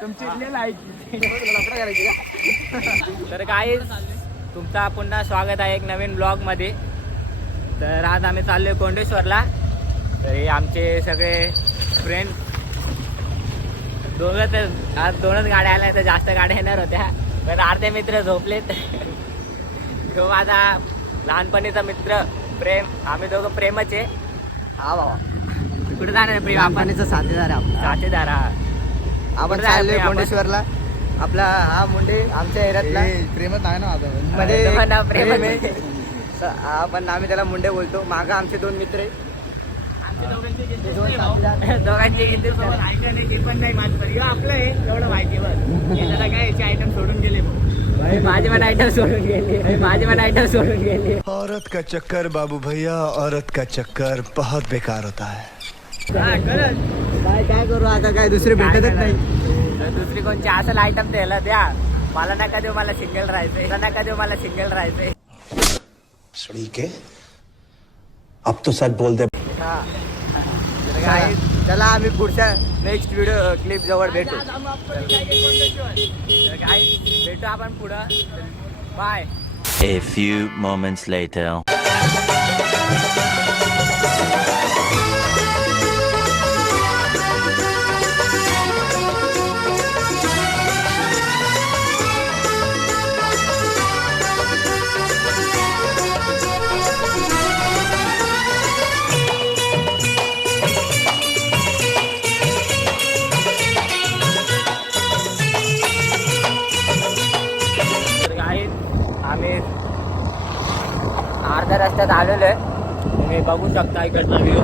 तुमची तर काय तुमचा पुन्हा स्वागत आहे एक नवीन ब्लॉग मध्ये. तर आज आम्ही चाललोय कोंडेश्वरला. तर हे आमचे सगळे फ्रेंड आज दोनच गाड्या आल्या, तर जास्त गाड्या येणार होत्या पण अर्धे मित्र झोपलेत. तो माझा लहानपणीचा मित्र प्रेम. आम्ही दोघं प्रेमच आहे. हा बाबा, कुठे जाणार प्रेम? कंपनीचा साथीदार आहे आपला. साथीदार हा. आपण चाललोय कोंडेश्वरला. आपला हा मुंडे आमच्या एरियातला प्रेमच आहे ना आता मध्ये प्रेम आहे. पण आम्ही त्याला मुंडे बोलतो. मागं आमचे दोन मित्र आहे. दोघांची किती पण नाही माझं आपलं आहे एवढं माहिती बस. काय याचे आयटम सोडून गेले, माझे पण आयटम सोडून गेले. औरत का चक्कर बाबू भैया, औरत का चक्कर बहुत बेकार होता है. काय करू आता, काय दुसरे भेटतच नाही. दुसरी कोणची असेल आयटम द्यायला द्या. मला नका देऊ, मला सिंगल राहायचंय. के अब तो सच बोल दे. चला आम्ही पुढच्या नेक्स्ट व्हिडिओ क्लिप जवळ भेटू. भेटू आपण पुढं. Bye. A few moments later. आम्ही अर्ध्या रस्त्यात आलेलो आहे. तुम्ही बघू शकता इकडचा व्ह्यू.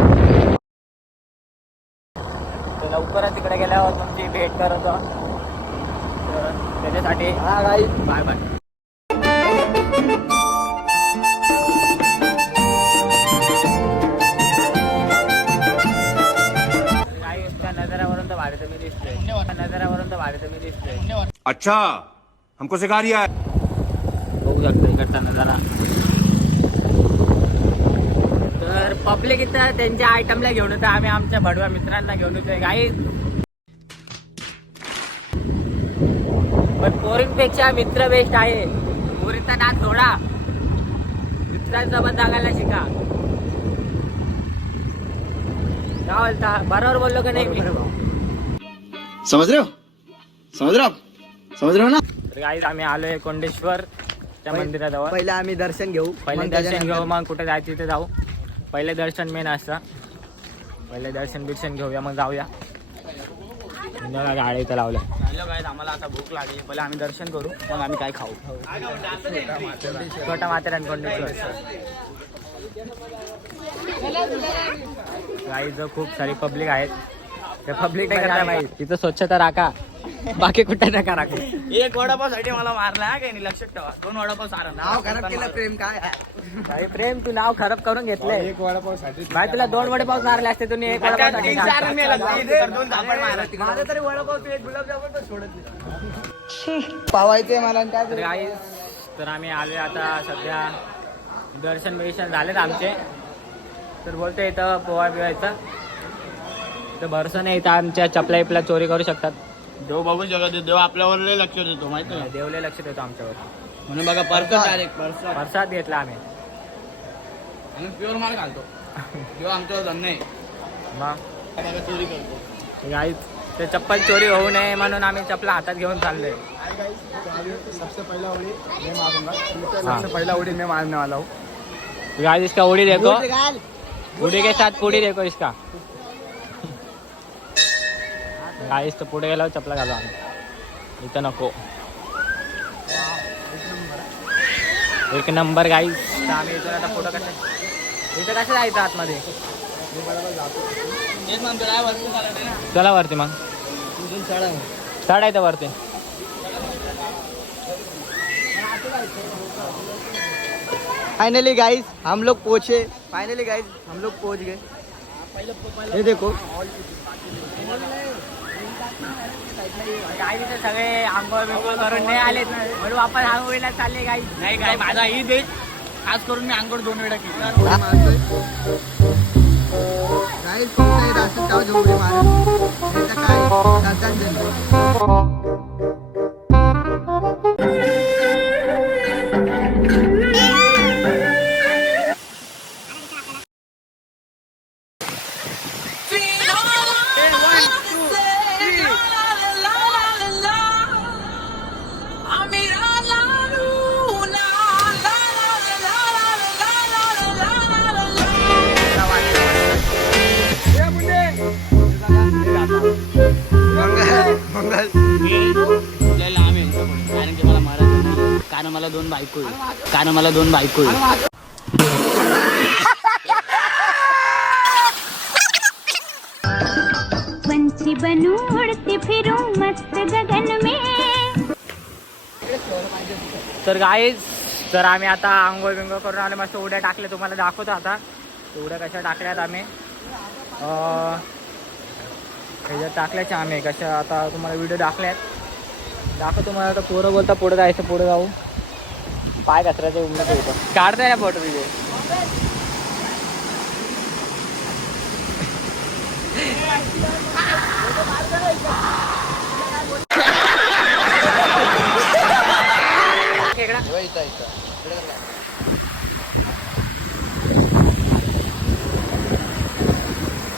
तर लवकरच तिकडे गेल्यावर तुमची भेट करत त्याच्यासाठी बाय बाय. त्या नजरावरून तर भारी तुम्ही दिसतोय. अच्छा, हमको सिखा रिया है. बघू शकतो इकडचा नजारा. तर पब्लिक इथं त्यांच्या आयटमला घेऊन येतो, आम्ही आमच्या भडव्या मित्रांना घेऊन येतोय. काही पण पोरींपेक्षा मित्र बेस्ट आहे. पोरींचा नाच सोडा, मित्रांसोबत जगायला शिका. काय बोलता? बरोबर बोललो का नाही मी? समझ रहे हो ना. तर काही आम्ही आलोय कोंडेश्वर त्या मंदिराजवळ. पहिला आम्ही दर्शन घेऊ. पहिले मग दर्शन त्याच्यानंतर घेऊ, मग कुठे जायचं तिथे जाऊ. पहिले दर्शन मेन असतं. पहिले दर्शन घेऊया, मग जाऊया. गाडी इथं लावल्या. आम्हाला आता भूक लागली. पहिले आम्ही दर्शन करू, मग आम्ही काय खाऊ. छोटा माथेरान कोंडेश्वर. गाईचं खूप सारी पब्लिक आहेत. त्या पब्लिक नाही करायला माहिती. तिथं स्वच्छता राखा, बाकी कुठे नका राखू. एक वडापाव साठी मला मारला काही नाही, लक्षात ठेवा. 2 वडापाव सारा नाव खराब केलं. प्रेम काय भाई प्रेम, तू नाव खराब करून घेतलंय. एक वडापाव साठी भाई तुला 2 वडापाव मारले असते, तुम्ही 1 वडापाव साठी. माझा तरी वडापाव, तू एक गुलाबजामुन पण सोडत नाही. पावायचे मला काय. तर guys, तर आम्ही आले आता सध्या. दर्शन झालेत आमचे. तर बोलतो इथं पोहा बिवायचं तर भरोसा नाही. इथं आमच्या चपला चोरी करू शकतात. देव बघू शकत, देव आपल्यावर लक्ष देतो माहिती आहे. देवले लक्ष देतो आमच्यावर. म्हणून बघा प्रसाद घेतला आम्ही. प्युअर माल घालतो. देव आमच्यावर धन नाही, मग चोरी करतो. गाईज ते चप्पल चोरी होऊ नये म्हणून आम्ही चपला हातात घेऊन चाललोय. सबसे पहला उड़ी मैं मारने वाला हूँ. गाइस इसका उड़ी देखो, उड़ी के साथ पुड़ी देखो इसका. गाइस तो पुढे गेलो चपला घालू आम्ही. इथं नको. एक नंबर गाइस. तर आम्ही इथून आता फोटो इथं कसं जायचं आतमध्ये. चला वरती मग. चढायचं वरती. फाइनली गाइस हम लोग पहुंचे. पहुंच गए. ये देखो काही सगळे आंघोळ बिंघोळ करून नाही आलेत म्हणून वापस आंघोळीला चालले. काही नाही काय माझा ईद आहे, खास करून मी आंघोळ 2 वेळा केली. गाइस मंगल आपल्याला आम्ही कारण की मला मारायचं नाही. कारण मला दोन बायको आहे. कारण मला दोन बायको आहे. पंछी बनूं उड़ती फिरूं मस्त गगन में। तर गाईज तर आम्ही आता आंघोळ बिंघोळ करून आले, मस्त उड्या टाकल्या. तुम्हाला दाखवतो आता उड्या कशा टाकल्यात आम्ही. ह्याच्यात टाकल्याच्या आम्ही कशा आता तुम्हाला व्हिडिओ दाखवतो. मला आता पोरं बोलता पुढे जायचं, पुढे जाऊ. पाय कचऱ्याचं उमलं होतं. काढताय ना फोटो तिथे.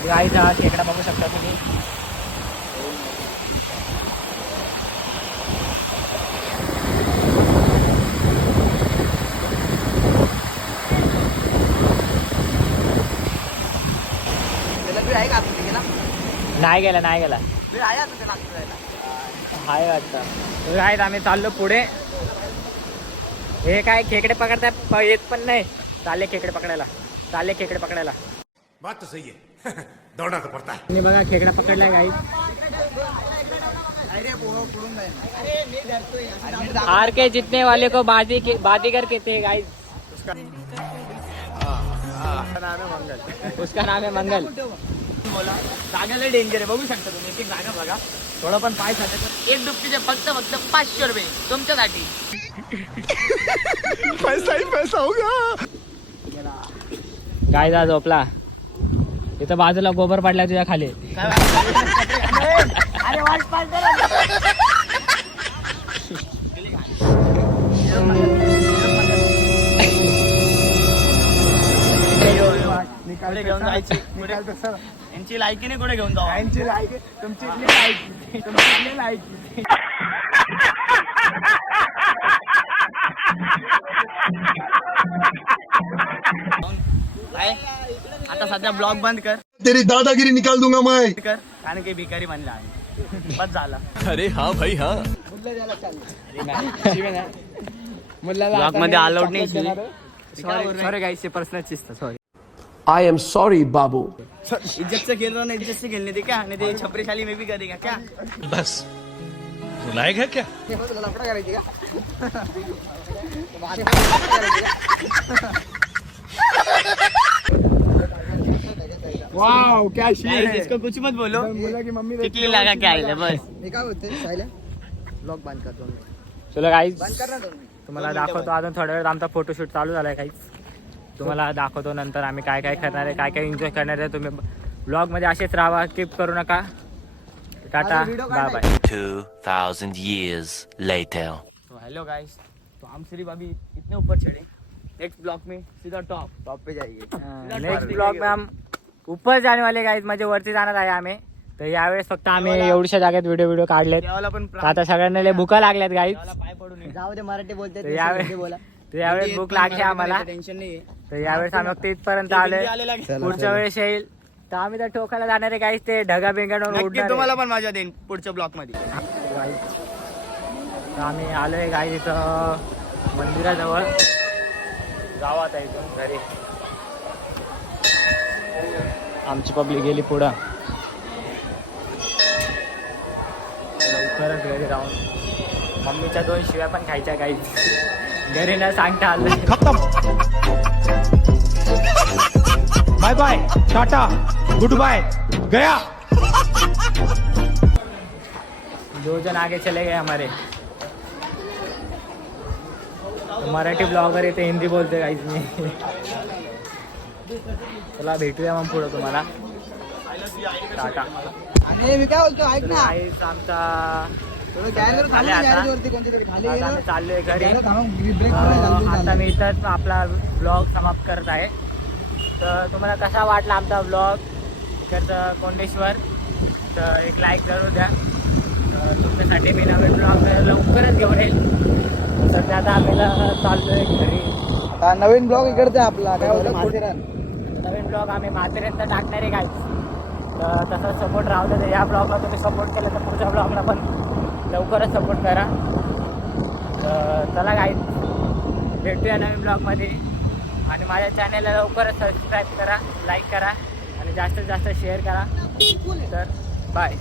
गाईचा खेकडा बघू शकता तुम्ही. नाही गेला हाय वाटतं. तर गाईज आम्ही चाललो पुढे. हे काय खेकडे पकडता येत पण नाही. चालले खेकडे पकडायला. बात तो सही है. दौड़ना तो पड़ता है. तुम्ही बघा खेकडा पकडलाय गाईज. हार के जितने वाले को बाजीगर कहते हैं गाइस. उसका नाम है मंगल. जागाला डेंजर आहे, बघू शकता तुम्ही. एक जागा बघा, थोडं पण पाय साधे. एक डुबकीचे फक्त 500 रुपये तुमच्यासाठी. पैसा ही पैसा होगा. गाय जा झोपला. इथं बाजूला गोबर पडला तुझ्या खाली. अरे वाट पाहतो कुठे घेऊन जायची. यांची लायकी नाही कुठे घेऊन जाऊ. यांची लायकी तुमची लायकी. काय आता सध्या ब्लॉग बंद कर. तेरी दादागिरी निकाल दूंगा मैं. कारण की भिकारी म्हणला आम्ही. बस झाला. अरे हाँ भाई हाँ. ब्लॉग मध्ये अलाउड नाही. Sorry guys, personal cheese. Sorry. I am sorry, बाबू. इज्जत से खेल रहा हूँ ना, इज्जत से खेलने दे क्या. नहीं तो छपरीशाली में भी करेगा क्या. बस रुलाएगा क्या. वाओ क्या शीर है. इसको कुछ मत बोलो. टिकली लगा क्या है बस. मी काय बोलते सायले ब्लॉग बंद कर 2 चलो गाईज बंद कर ना 2 तुम्हाला दाखवतो. अजून थोड्या वेळ आमचा फोटोशूट चालू झालाय गाईज. तुम्हाला दाखवतो नंतर आम्ही काय काय करणार आहे, काय काय एन्जॉय करणार आहे. तुम्ही ब्लॉग मध्ये असेच राहा, स्किप करू नका. Tata bye bye. 2000 years later. तो हेलो गाइस, तो हम सिर्फ अभी इतने ऊपर चढ़े. नेक्स्ट ब्लॉक में सीधा टॉप पे जाएंगे. नेक्स्ट ब्लॉग में हम ऊपर जाने वाले गाईज, म्हणजे वरती जाणार आहे आम्ही. तर यावेळेस फक्त आम्ही एवढ्या जागेत व्हिडिओ काढलेत. देवाला पण आता सगळ्यांना लय भुका लागल्यात गाईज. पाय पडू नये. जाऊ दे मराठी बोलते तर यावेळेस बोला. तर यावेळेस भूक लागली आम्हाला. टेन्शन नाही. तर यावेळेस आम्ही फक्त इथपर्यंत आलोय. पुढच्या वेळेस येईल तर आम्ही त्या टोकाला जाणार आहे गाईज. ते ढगा बेंगाडून नक्की उडणार तुम्हाला पण मजा देईन पुढच्या ब्लॉक मध्ये. तर आम्ही आलोय गाईज इथं मंदिराजवळ. जाऊ आता इथून घरी. आमची पब्लिक गेली पुढं. लवकरच घरी राहून मम्मीच्या 2 शिव्या पण खायच्या गाईज. घरी न सांगता आलं. खत्म. Bye bye, tata, goodbye, गया. 2 जन आगे चले गए हमारे. मराठी ब्लॉगर येते, हिंदी बोलते गाईज मी. चला भेटूया मग पुढं तुम्हाला. टाटा. आणि मी काय बोलतो ऐक ना गाईस आमचा थोडं गॅरेजवर थांब आले ना, आता. गॅरेजवरती कोणत्या तरी खाली आता गेलं. आम्ही चाललोय घरी. गॅरेजवर थांब, ब्रेक मारायला आता मी इथंच आपला ब्लॉग समाप्त करत आहे. तर तुम्हाला कसा वाटला आमचा ब्लॉग इकडचं कोंडेश्वर, तर एक लाईक जरूर द्या. तर तुमच्यासाठी मी नवीन ब्लॉग लवकरच घेऊन येईल. सध्या आता आम्ही चाललोय घरी. आता नवीन ब्लॉग इकडचा आपला काय बोलतो माथेरान. नवीन ब्लॉग आम्ही माथेरानचा टाकणार आहे गाईस. तर तसा सपोर्ट राहू दे. या ब्लॉगला तुम्ही सपोर्ट केलं तर पुढच्या ब्लॉगला पण लवकरच सपोर्ट करा. तर चला गाईस, भेटूया नवीन ब्लॉगमध्ये. आणि माझ्या चॅनलला लवकरच सबस्क्राईब करा, लाईक करा आणि जास्तीत जास्त शेअर करा. तर बाय.